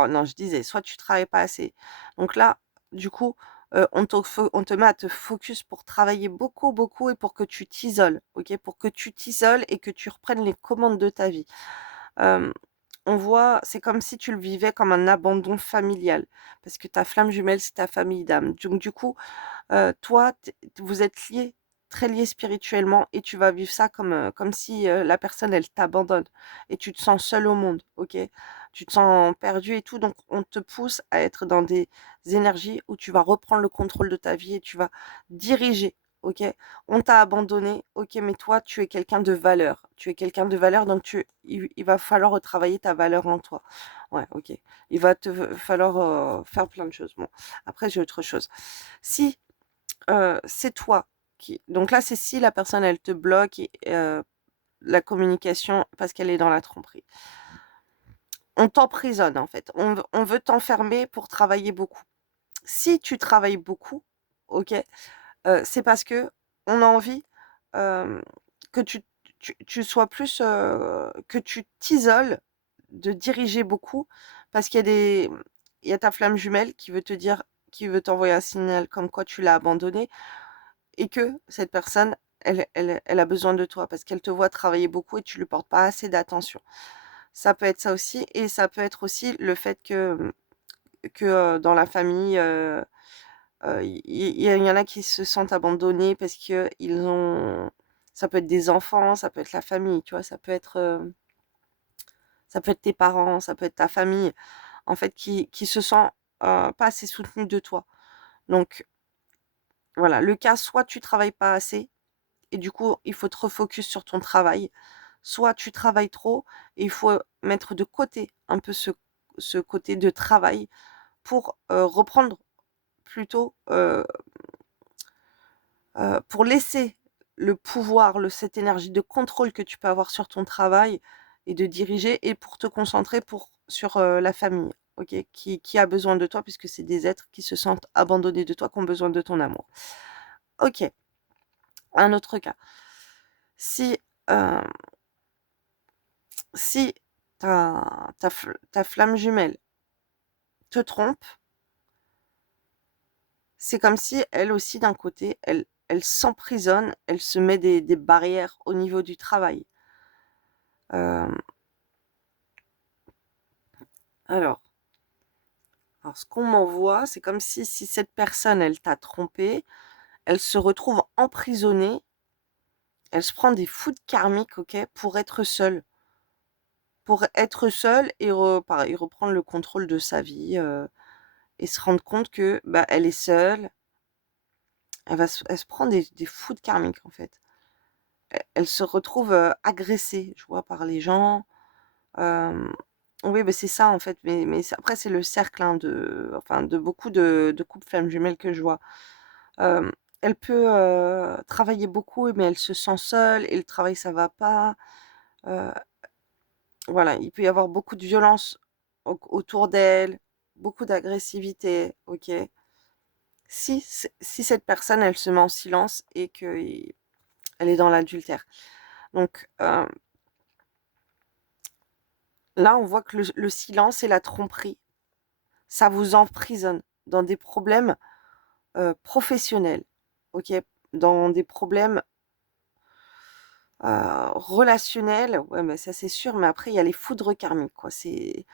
non, je disais, soit tu travailles pas assez. Donc là, du coup, on te met à te focus pour travailler beaucoup, beaucoup et pour que tu t'isoles, OK? Pour que tu t'isoles et que tu reprennes les commandes de ta vie. Hem, on voit c'est comme si tu le vivais comme un abandon familial parce que ta flamme jumelle, c'est ta famille d'âme. Donc du coup, toi, vous êtes liés, très liés spirituellement et tu vas vivre ça comme si, la personne, elle t'abandonne et tu te sens seul au monde, OK? Tu te sens perdu et tout, donc on te pousse à être dans des énergies où tu vas reprendre le contrôle de ta vie et tu vas diriger, OK? On t'a abandonné, OK, mais toi, tu es quelqu'un de valeur. Tu es quelqu'un de valeur, donc il va falloir retravailler ta valeur en toi. Ouais, OK. Il va te falloir, faire plein de choses. Bon, après j'ai autre chose. Si c'est toi Donc là, c'est si la personne, elle te bloque la communication parce qu'elle est dans la tromperie. On t'emprisonne, en fait. On veut t'enfermer pour travailler beaucoup. Si tu travailles beaucoup, OK, c'est parce qu'on a envie, hem, que tu sois plus, que tu t'isoles, de diriger beaucoup parce il y a ta flamme jumelle qui veut t'envoyer un signal comme quoi tu l'as abandonnée et que cette personne, elle a besoin de toi parce qu'elle te voit travailler beaucoup et tu lui portes pas assez d'attention. Ça peut être ça aussi et ça peut être aussi le fait que, dans la famille, il y en a qui se sentent abandonnés parce qu'ils ont ça peut être des enfants, ça peut être la famille, tu vois? Ça peut être tes parents, ça peut être ta famille, en fait, qui se sent, pas assez soutenu de toi. Donc voilà, le cas, soit tu travailles pas assez et du coup, il faut te refocus sur ton travail, soit tu travailles trop et il faut mettre de côté un peu ce côté de travail pour, reprendre plutôt, pour laisser le pouvoir, cette énergie de contrôle que tu peux avoir sur ton travail et de diriger et pour te concentrer sur, la famille, OK? Qui a besoin de toi puisque c'est des êtres qui se sentent abandonnés de toi, qui ont besoin de ton amour. OK, un autre cas. Si, hem, si ta flamme jumelle te trompe, c'est comme si elle aussi d'un côté, elle s'emprisonne, elle se met des barrières au niveau du travail. Hem, alors Alors, ce qu'on m'envoie, c'est comme si cette personne, elle t'a trompé, elle se retrouve emprisonnée, elle se prend des foudres karmiques, OK, pour être seule. Pour être seule et pareil, reprendre le contrôle de sa vie, et se rendre compte que, bah, elle est seule. Elle se prend des foudres karmiques, en fait. Elle se retrouve, agressée, je vois, par les gens. Hem, oui, beh, c'est ça, en fait, mais après c'est le cercle, hein, de beaucoup de couples flammes jumelles que je vois. Hem, Elle peut, travailler beaucoup, mais elle se sent seule et le travail ça va pas. Heu, voilà, il peut y avoir beaucoup de violence autour d'elle, beaucoup d'agressivité, OK? Si cette personne, elle se met en silence et qu'elle est dans l'adultère. Donc, là, on voit que le silence et la tromperie, ça vous emprisonne dans des problèmes, professionnels, OK? Dans des problèmes relationnel, ouais, mais ça c'est sûr, mais après il y a les foudres karmiques, quoi. C'est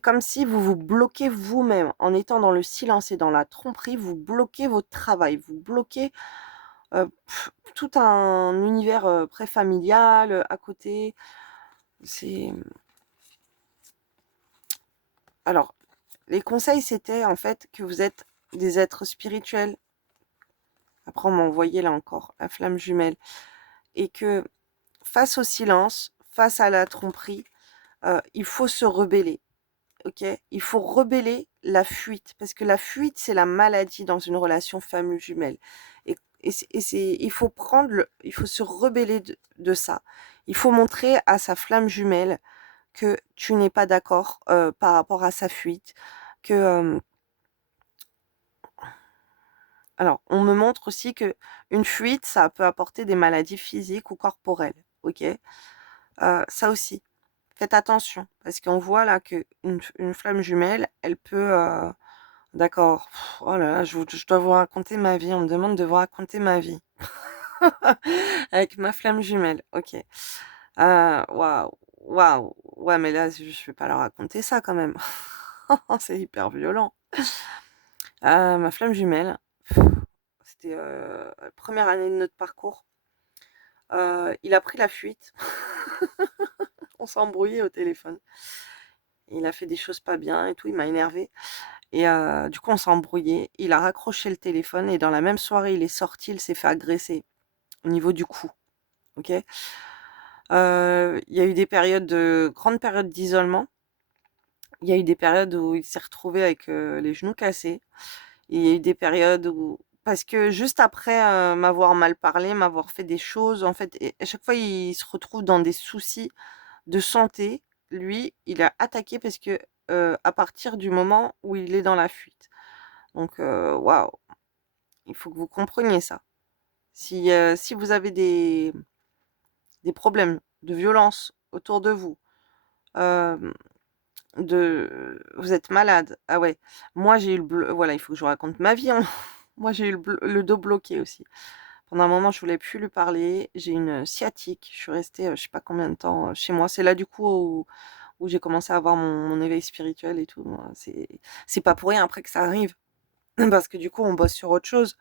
comme si vous vous bloquez vous-même. En étant dans le silence et dans la tromperie, vous bloquez votre travail, vous bloquez, tout un univers, préfamilial, à côté. C'est alors, les conseils, c'était en fait que vous êtes des êtres spirituels. Après on m'a envoyé là encore la flamme jumelle et que face au silence, face à la tromperie, il faut se rebeller. OK? Il faut rebeller la fuite, parce que la fuite, c'est la maladie dans une relation femme jumelle et il faut se rebeller de ça. Il faut montrer à sa flamme jumelle que tu n'es pas d'accord, par rapport à sa fuite, que, alors on me montre aussi que une fuite, ça peut apporter des maladies physiques ou corporelles, OK? Ça aussi, faites attention parce qu'on voit là qu'une flamme jumelle, elle peut, d'accord. Oh là là, je dois vous raconter ma vie. On me demande de vous raconter ma vie. Avec ma flamme jumelle, OK. Waouh, waouh. Ouais, mais là, je vais pas leur raconter ça quand même. C'est hyper violent. Ma flamme jumelle, c'était, la 1re année de notre parcours. Il a pris la fuite. On s'est embrouillé au téléphone. Il a fait des choses pas bien et tout, il m'a énervée. Et du coup, on s'est embrouillé. Il a raccroché le téléphone et dans la même soirée, il est sorti, il s'est fait agresser au niveau du cou, OK? Il y a eu des grandes périodes d'isolement. Il y a eu des périodes où il s'est retrouvé avec, les genoux cassés. Il y a eu des périodes où parce que juste après, m'avoir mal parlé, m'avoir fait des choses, en fait et à chaque fois, il se retrouve dans des soucis de santé. Lui, il a attaqué parce que, à partir du moment où il est dans la fuite. Donc waouh, il faut que vous compreniez ça. Si vous avez des problèmes de violence autour de vous, hem, vous êtes malade. Ah ouais, moi j'ai eu voilà, il faut que je vous raconte ma vie, hein. Moi j'ai eu le dos bloqué aussi. Pendant un moment, je voulais plus lui parler. J'ai une sciatique. Je suis restée, je sais pas combien de temps, chez moi. C'est là, du coup, où j'ai commencé à avoir mon éveil spirituel et tout. Moi, c'est pas pour rien après que ça arrive, parce que du coup, on bosse sur autre chose.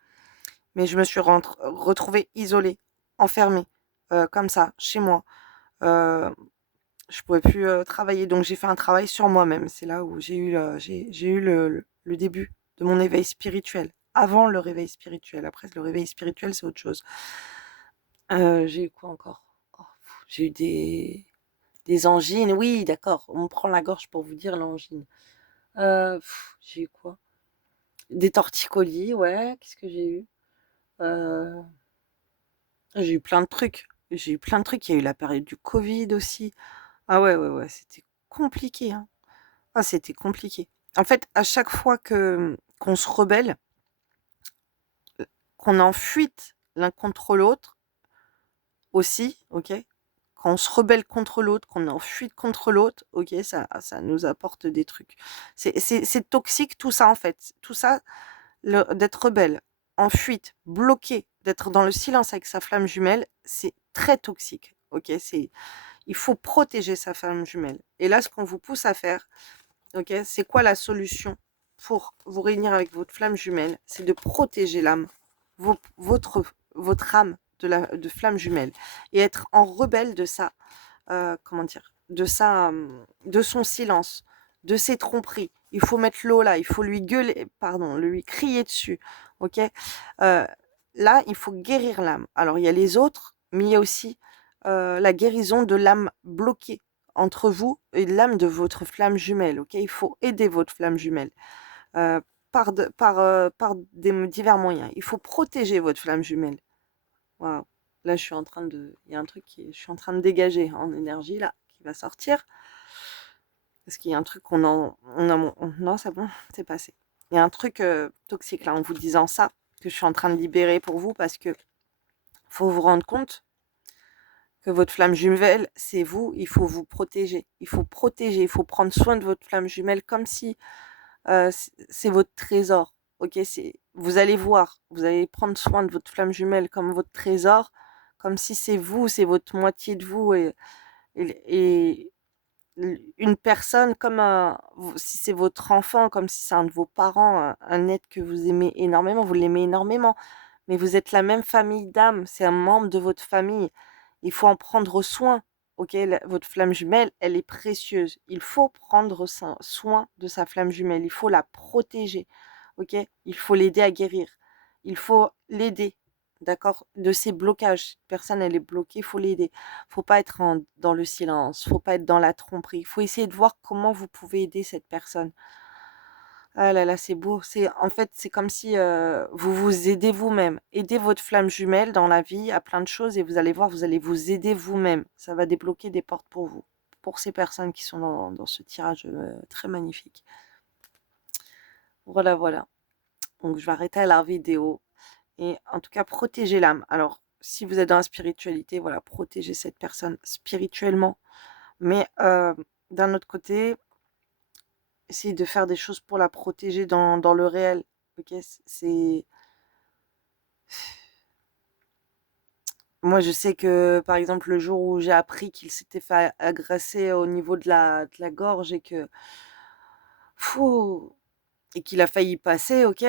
Mais je me suis retrouvée isolée, enfermée, comme ça, chez moi. Heu, je pouvais plus, travailler, donc j'ai fait un travail sur moi-même. C'est là où j'ai eu le début de mon éveil spirituel. Avant le réveil spirituel. Après le réveil spirituel, c'est autre chose. J'ai eu quoi encore? Oh, j'ai eu des angines. Oui, d'accord, on me prend la gorge pour vous dire l'angine. J'ai eu quoi? Des torticolis, ouais. Qu'est-ce que j'ai eu? Heu, j'ai eu plein de trucs. J'ai eu plein de trucs. Il y a eu la période du covid aussi. Ah ouais, ouais, ouais, c'était compliqué, hein. Ah, c'était compliqué. En fait, à chaque fois qu'on se rebelle, qu'on est en fuite l'un contre l'autre aussi, OK? Quand on se rebelle contre l'autre, qu'on est en fuite contre l'autre, OK, ça nous apporte des trucs. C'est toxique tout ça, en fait. Tout ça, d'être rebelle, en fuite, bloqué, d'être dans le silence avec sa flamme jumelle, c'est très toxique, OK? Il faut protéger sa flamme jumelle et là, ce qu'on vous pousse à faire, OK, c'est quoi la solution pour vous réunir avec votre flamme jumelle? C'est de protéger l'âme, votre âme de flamme jumelle et être en rebelle de sa, comment dire? De sa, de son silence, de ses tromperies. Il faut mettre l'eau là, il faut lui gueuler, pardon, lui crier dessus, OK? Là, il faut guérir l'âme. Alors il y a les autres, mais il y a aussi, la guérison de l'âme bloquée entre vous et l'âme de votre flamme jumelle, OK? Il faut aider votre flamme jumelle, heu, par des divers moyens. Il faut protéger votre flamme jumelle. Waouh! Là, il y a un truc je suis en train de dégager en énergie là, qui va sortir. Parce qu'il y a un truc non, c'est bon, c'est passé. Il y a un truc, toxique là, en vous disant ça, que je suis en train de libérer pour vous parce que faut vous rendre compte que votre flamme jumelle, c'est vous, il faut vous protéger. Il faut protéger, il faut prendre soin de votre flamme jumelle comme si, c'est votre trésor. OK? Vous allez voir, vous allez prendre soin de votre flamme jumelle comme votre trésor, comme si c'est vous, c'est votre moitié de vous et une personne comme si c'est votre enfant, comme si c'est un de vos parents, un être que vous aimez énormément, vous l'aimez énormément, mais vous êtes la même famille d'âme, c'est un membre de votre famille. Il faut en prendre soin, OK? Votre flamme jumelle, elle est précieuse. Il faut prendre soin de sa flamme jumelle, il faut la protéger, OK? Il faut l'aider à guérir. Il faut l'aider, d'accord? De ses blocages. Cette personne, elle est bloquée, il faut l'aider. Faut pas être dans le silence, faut pas être dans la tromperie. Il faut essayer de voir comment vous pouvez aider cette personne. Ah là là, c'est beau. En fait, c'est comme si, vous vous aidez vous-même. Aidez votre flamme jumelle dans la vie à plein de choses et vous allez voir, vous allez vous aider vous-même. Ça va débloquer des portes pour vous, pour ces personnes qui sont dans ce tirage, très magnifique. Voilà, voilà. Donc je vais arrêter la vidéo et en tout cas, protégez l'âme. Alors, si vous êtes dans la spiritualité, voilà, protégez cette personne spirituellement. Mais, d'un autre côté, essayez de faire des choses pour la protéger dans le réel. OK? C'est Moi, je sais que, par exemple, le jour où j'ai appris qu'il s'était fait agresser au niveau de la gorge et que fou et qu'il a failli passer, OK?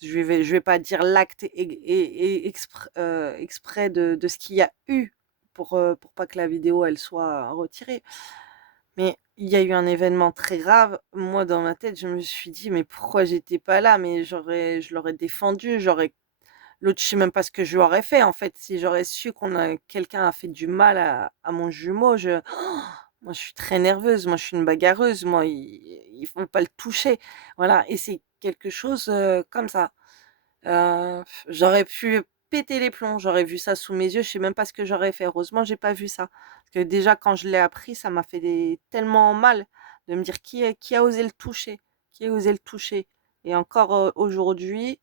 Je vais pas dire l'acte exprès de ce qu'il y a eu pour pas que la vidéo, elle soit retirée. Mais il y a eu un événement très grave. Moi, dans ma tête, je me suis dit: «Mais pourquoi j'étais pas là?» mais je l'aurais défendu, l'autre, je sais même pas ce que je lui aurais fait, en fait. Si j'aurais su quelqu'un a fait du mal à mon jumeau, moi, je suis très nerveuse, moi, je suis une bagarreuse, moi, il faut pas le toucher. Voilà et c'est quelque chose, comme ça. J'aurais pu péter les plombs, j'aurais vu ça sous mes yeux, je sais même pas ce que j'aurais fait. Heureusement, j'ai pas vu ça. Parce que déjà quand je l'ai appris, ça m'a fait tellement mal de me dire qui a osé le toucher? Qui a osé le toucher? Et encore, aujourd'hui,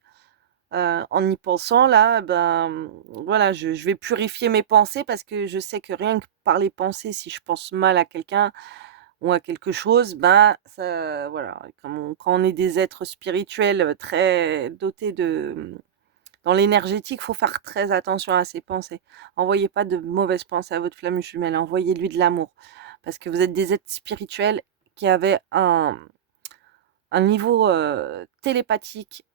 en y pensant là, ben, voilà, je vais purifier mes pensées parce que je sais que rien que par les pensées, si je pense mal à quelqu'un ou à quelque chose, ben, ça voilà, quand on est des êtres spirituels, très dotés dans l'énergétique, faut faire très attention à ses pensées. Envoyez pas de mauvaises pensées à votre flamme jumelle, envoyez-lui de l'amour. Parce que vous êtes des êtres spirituels qui avaient un niveau télépathique,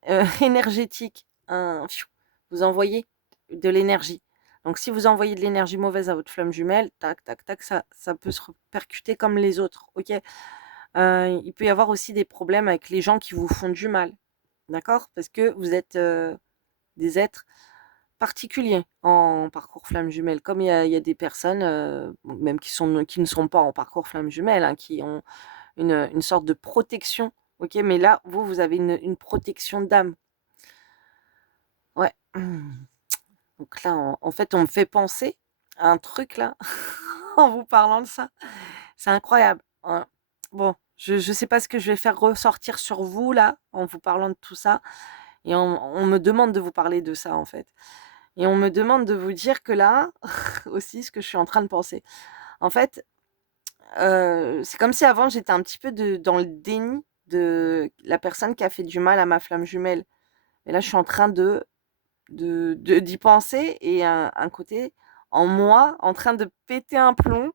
énergétique, vous envoyez de l'énergie. Donc si vous envoyez de l'énergie mauvaise à votre flamme jumelle, tac, tac, tac, ça peut se répercuter comme les autres, ok? Il peut y avoir aussi des problèmes avec les gens qui vous font du mal, d'accord? Parce que vous êtes des êtres particuliers en parcours flamme jumelle. Comme il y a des personnes, même qui ne sont pas en parcours flamme jumelle, hein, qui ont une sorte de protection, ok? Mais là, vous avez une protection d'âme. Ouais. Donc là, en fait, on me fait penser à un truc là, en vous parlant de ça. C'est incroyable, hein. Bon, je sais pas ce que je vais faire ressortir sur vous là, en vous parlant de tout ça. Et on me demande de vous parler de ça en fait. Et on me demande de vous dire que là, aussi, ce que je suis en train de penser. En fait, c'est comme si avant j'étais un petit peu dans le déni de la personne qui a fait du mal à ma flamme jumelle. Et là, je suis en train d'y penser et un côté en moi en train de péter un plomb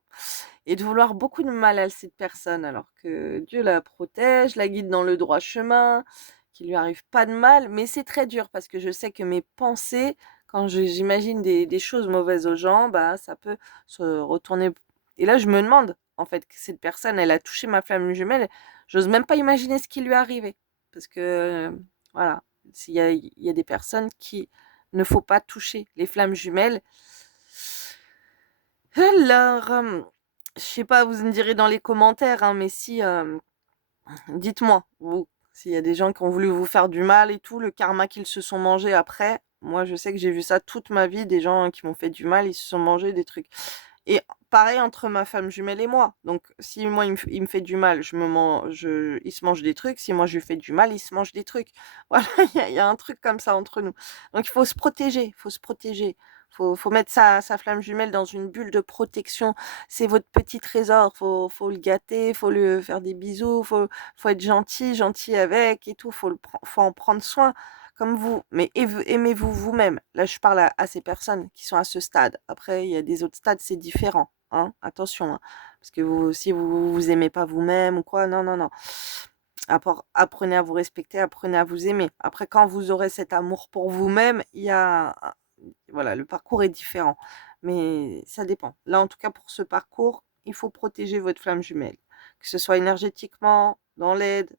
et de vouloir beaucoup de mal à cette personne, alors que Dieu la protège, la guide dans le droit chemin, qu'il lui arrive pas de mal. Mais c'est très dur parce que je sais que mes pensées, quand j'imagine des choses mauvaises aux gens, bah ça peut se retourner. Et là, je me demande, en fait, que cette personne, elle a touché ma flamme jumelle. J'ose même pas imaginer ce qui lui est arrivé. Parce que, voilà, il y a des personnes qui ne faut pas toucher. Les flammes jumelles. Alors, je sais pas, vous me direz dans les commentaires, hein, mais si, dites-moi, vous, s'il y a des gens qui ont voulu vous faire du mal et tout, le karma qu'ils se sont mangés après. Moi, je sais que j'ai vu ça toute ma vie, des gens qui m'ont fait du mal, ils se sont mangés des trucs. Et pareil entre ma femme jumelle et moi. Donc, si moi, il me fait du mal, il se mange des trucs. Si moi, je lui fais du mal, il se mange des trucs. Voilà, il y a un truc comme ça entre nous. Donc, il faut se protéger, il faut se protéger. Faut mettre sa flamme jumelle dans une bulle de protection. C'est votre petit trésor. Faut le gâter, faut lui faire des bisous, faut être gentil, gentil avec et tout. Faut en prendre soin comme vous. Mais aimez-vous vous-même. Là, je parle à ces personnes qui sont à ce stade. Après, il y a des autres stades, c'est différent. Hein, attention, hein. Parce que si vous aimez pas vous-même ou quoi, non, non, non. Apprenez à vous respecter, apprenez à vous aimer. Après, quand vous aurez cet amour pour vous-même, voilà, le parcours est différent. Mais ça dépend. Là, en tout cas, pour ce parcours, il faut protéger votre flamme jumelle. Que ce soit énergétiquement, dans l'aide,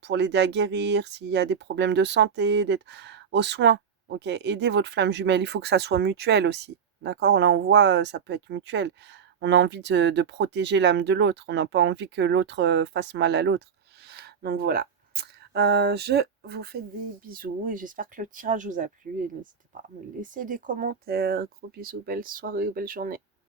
pour l'aider à guérir, s'il y a des problèmes de santé, d'être aux soins. Ok, aidez votre flamme jumelle. Il faut que ça soit mutuel aussi. D'accord? Là, on voit, ça peut être mutuel. On a envie de protéger l'âme de l'autre. On n'a pas envie que l'autre fasse mal à l'autre. Donc voilà. Je vous fais des bisous et j'espère que le tirage vous a plu et n'hésitez pas à me laisser des commentaires. Gros bisous, belle soirée, belle journée.